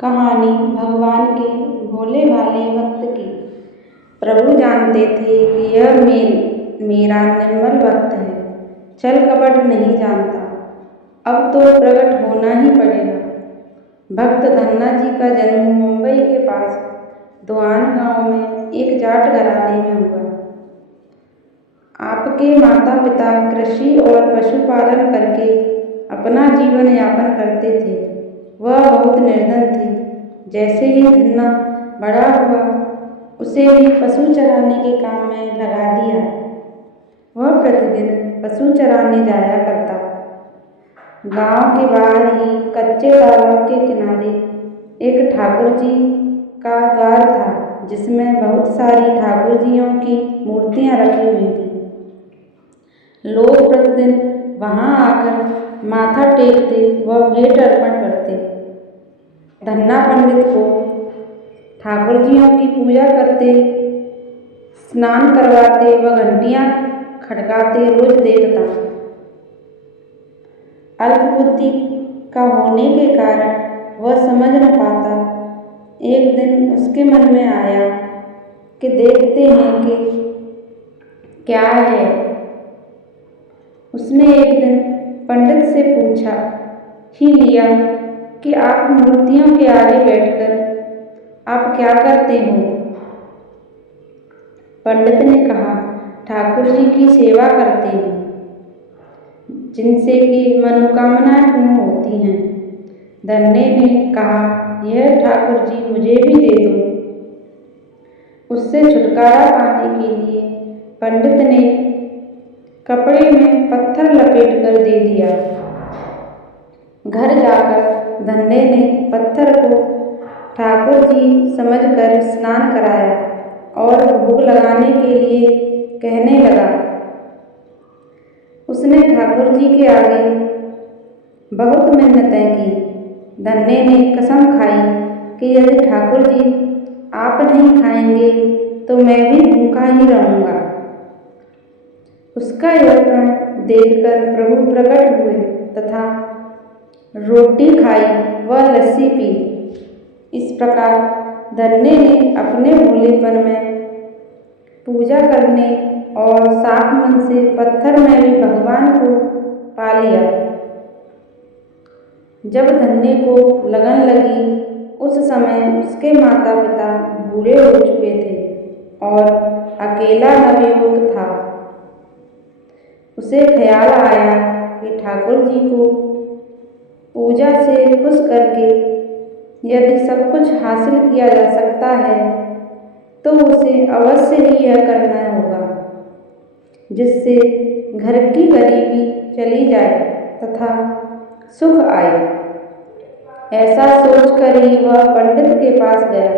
कहानी भगवान के भोले भाले भक्त की। प्रभु जानते थे कि यह मेरा निर्मल भक्त है, छल कपट नहीं जानता। अब तो प्रकट होना ही पड़ेगा। भक्त धन्ना जी का जन्म मुंबई के पास दुआन गांव में एक जाट घराने में हुआ। आपके माता पिता कृषि और पशुपालन करके अपना जीवन यापन करते थे। वह बहुत निर्धन थे। जैसे ही धन्ना बड़ा हुआ, उसे भी पशु चराने के काम में लगा दिया। वह प्रतिदिन पशु चराने जाया करता। गांव के बाहर ही कच्चे तालाब के किनारे एक ठाकुर जी का द्वार था, जिसमें बहुत सारी ठाकुर जियों की मूर्तियां रखी हुई थी। लोग प्रतिदिन वहां आकर माथा टेकते व भेंट अर्पण करते। धन्ना पंडित को ठाकुर जियों की पूजा करते, स्नान करवाते व घंटियां खड़काते रोज देखता। अल्पबुद्धि का होने के कारण वह समझ न पाता। एक दिन उसके मन में आया कि देखते हैं कि क्या है। उसने एक दिन पंडित से पूछा ही लिया कि आप मूर्तियों के आगे बैठकर आप क्या करते हो। पंडित ने कहा, ठाकुर जी की सेवा करते हैं, जिनसे कि मनोकामनाएं पूर्ण होती हैं। धन्ने ने कहा, यह ठाकुर जी मुझे भी दे दो। उससे छुटकारा पाने के लिए पंडित ने कपड़े में पत्थर लपेट कर दे दिया। घर जाकर धन्ने ने पत्थर को ठाकुर जी समझकर स्नान कराया और भोग लगाने के लिए कहने लगा। उसने ठाकुर जी के आगे बहुत मिन्नतें की। धन्ने ने कसम खाई कि यदि ठाकुर जी आप नहीं खाएंगे तो मैं भी भूखा ही रहूँगा। उसका यह प्रण देखकर प्रभु प्रकट हुए तथा रोटी खाई व लस्सी पी। इस प्रकार धन्ने ने अपने भोलेपन में पूजा करने और साफ मन से पत्थर में भी भगवान को पा लिया। जब धन्ने को लगन लगी, उस समय उसके माता पिता बूढ़े हो चुके थे और अकेला नवयुवक था। उसे ख्याल आया कि ठाकुर जी को पूजा से खुश करके यदि सब कुछ हासिल किया जा सकता है तो उसे अवश्य ही यह करना होगा, जिससे घर की गरीबी चली जाए तथा सुख आए। ऐसा सोचकर ही वह पंडित के पास गया।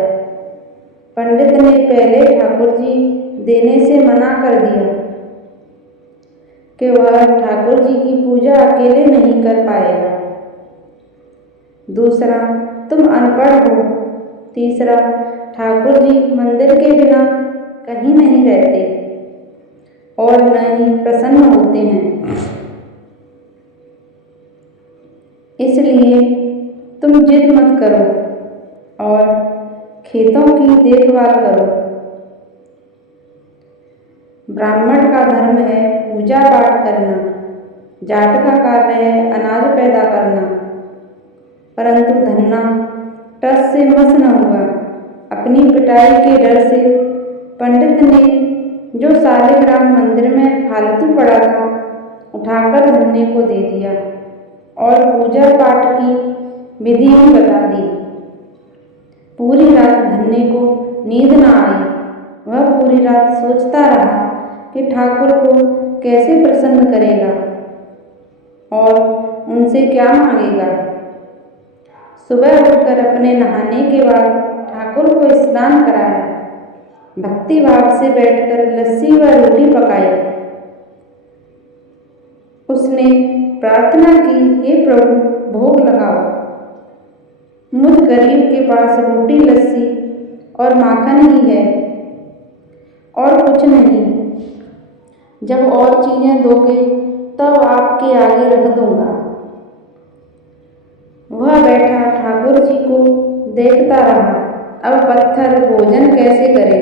पंडित ने पहले ठाकुर जी देने से मना कर दिया कि वह ठाकुर जी की पूजा अकेले नहीं कर पाएगा। दूसरा, तुम अनपढ़ हो। तीसरा, ठाकुर जी मंदिर के बिना कहीं नहीं रहते और न ही प्रसन्न होते हैं, इसलिए तुम जिद मत करो और खेतों की देखभाल करो। ब्राह्मण का धर्म है पूजा पाठ करना, जाट का कार्य है अनाज पैदा करना। परंतु धन्ना टस से मस न हुआ। अपनी पिटाई के डर से पंडित ने जो सालिग्राम मंदिर में फालतू पड़ा था उठाकर धन्ने को दे दिया और पूजा पाठ की विधि भी बता दी। पूरी रात धन्ने को नींद न आई। वह पूरी रात सोचता रहा कि ठाकुर को कैसे प्रसन्न करेगा और उनसे क्या मांगेगा। सुबह उठकर अपने नहाने के बाद ठाकुर को स्नान कराया, भक्ति भाव से बैठकर लस्सी व रोटी पकाई। उसने प्रार्थना की, हे प्रभु, भोग लगाओ। मुझ गरीब के पास रोटी, लस्सी और माखन ही है और कुछ नहीं। जब और चीजें दोगे तब आपके आगे रख दूंगा। वह बैठा ठाकुर जी को देखता रहा, अब पत्थर भोजन कैसे करे।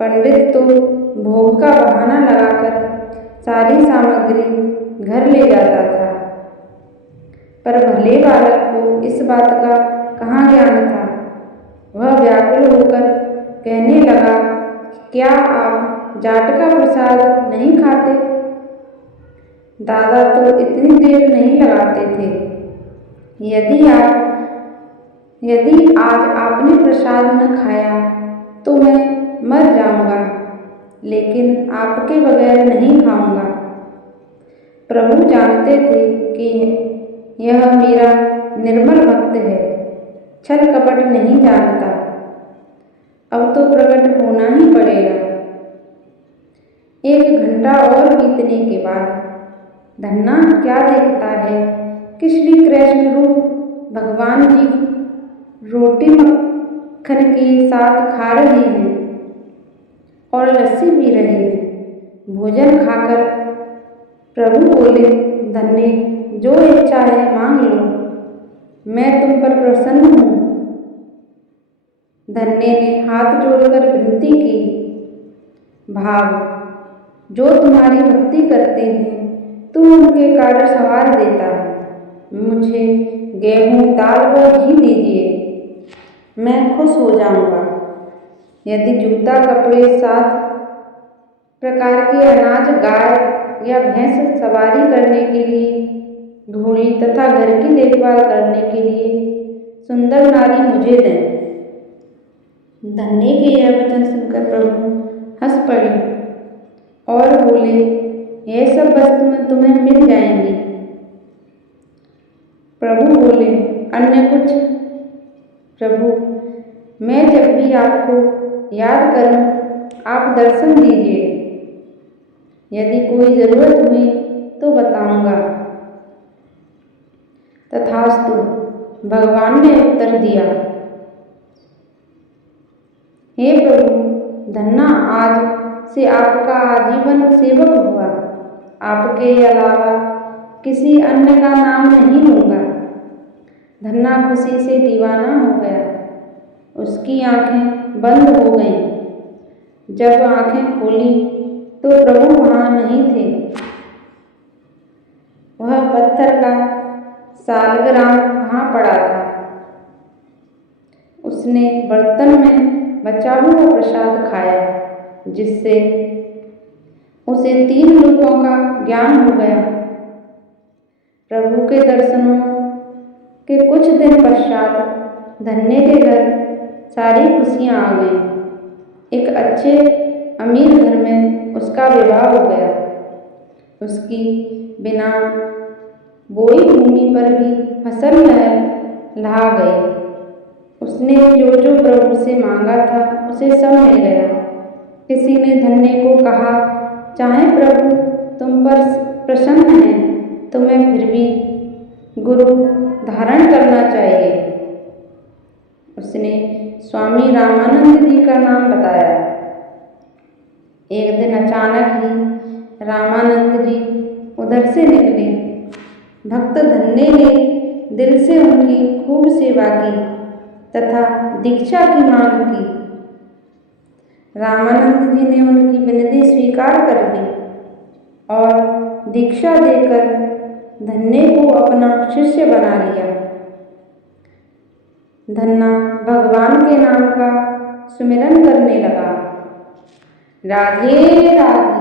पंडित तो भोग का बहाना लगाकर सारी सामग्री घर ले जाता था, पर भले बालक को इस बात का कहाँ ज्ञान था। वह व्याकुल होकर कहने लगा, क्या आप जाट का प्रसाद नहीं खाते? दादा तो इतनी देर नहीं लगाते थे। यदि आज आपने प्रसाद न खाया तो मैं मर जाऊंगा, लेकिन आपके बगैर नहीं खाऊंगा। प्रभु जानते थे कि यह मेरा निर्मल भक्त है, छल कपट नहीं जानता। अब तो प्रकट होना ही पड़ेगा। 1 घंटा और बीतने के बाद धन्ना क्या देखता है कि श्री कृष्ण रूप भगवान जी रोटी मक्खन के साथ खा रहे हैं और लस्सी पी रहे हैं। भोजन खाकर प्रभु बोले, धन्य, जो इच्छा है मांग लो, मैं तुम पर प्रसन्न हूँ। धन्य ने हाथ जोड़कर विनती की, भाव, जो तुम्हारी भक्ति करते हैं तू उनके कार्य संवार देता है। मुझे गेहूं, दाल व घी दीजिए, मैं खुश हो जाऊंगा। यदि जूता, कपड़े, 7 प्रकार के अनाज, गाय या भैंस सवारी करने के लिए, घोड़ी तथा घर की देखभाल करने के लिए सुंदर नारी मुझे दें। धन्य के यह वचन सुनकर प्रभु हंस पड़े और बोले, यह सब वस्तुएं तुम्हें मिल जाएंगी। प्रभु बोले, अन्य कुछ? प्रभु, मैं जब भी आपको याद करूं आप दर्शन दीजिए, यदि कोई जरूरत हुई तो बताऊंगा। तथास्तु, भगवान ने उत्तर दिया। हे प्रभु, धन्ना आज से आपका आजीवन सेवक हुआ, आपके अलावा किसी अन्य का नाम नहीं लूंगा। धन्ना खुशी से दीवाना हो गया, उसकी आंखें बंद हो गईं। जब आंखें खोली तो प्रभु वहां नहीं थे। वह पत्थर का सालग्राम वहां पड़ा था। उसने बर्तन में बचा हुआ प्रसाद खाया, जिससे उसे 3 लोकों का ज्ञान हो गया। प्रभु के दर्शनों के कुछ दिन पश्चात धन्य के घर सारी खुशियां आ गईं। एक अच्छे अमीर घर में उसका विवाह हो गया। उसकी बिना बोई भूमि पर भी फसल लहा गई। उसने जो जो प्रभु से मांगा था उसे सब मिल गया। किसी ने धन्य को कहा, चाहे प्रभु तुम पर प्रसन्न हैं, तुम्हें फिर भी गुरु धारण करना चाहिए। उसने स्वामी रामानंद जी का नाम बताया। एक दिन अचानक ही रामानंद जी उधर से निकले। भक्त धन्य ने दिल से उनकी खूब सेवा की तथा दीक्षा की मांग की। रामानंद जी ने उनकी विनती स्वीकार कर ली और दीक्षा देकर धन्य को अपना शिष्य बना लिया। धन्ना भगवान के नाम का सुमिरन करने लगा। राधे राधे।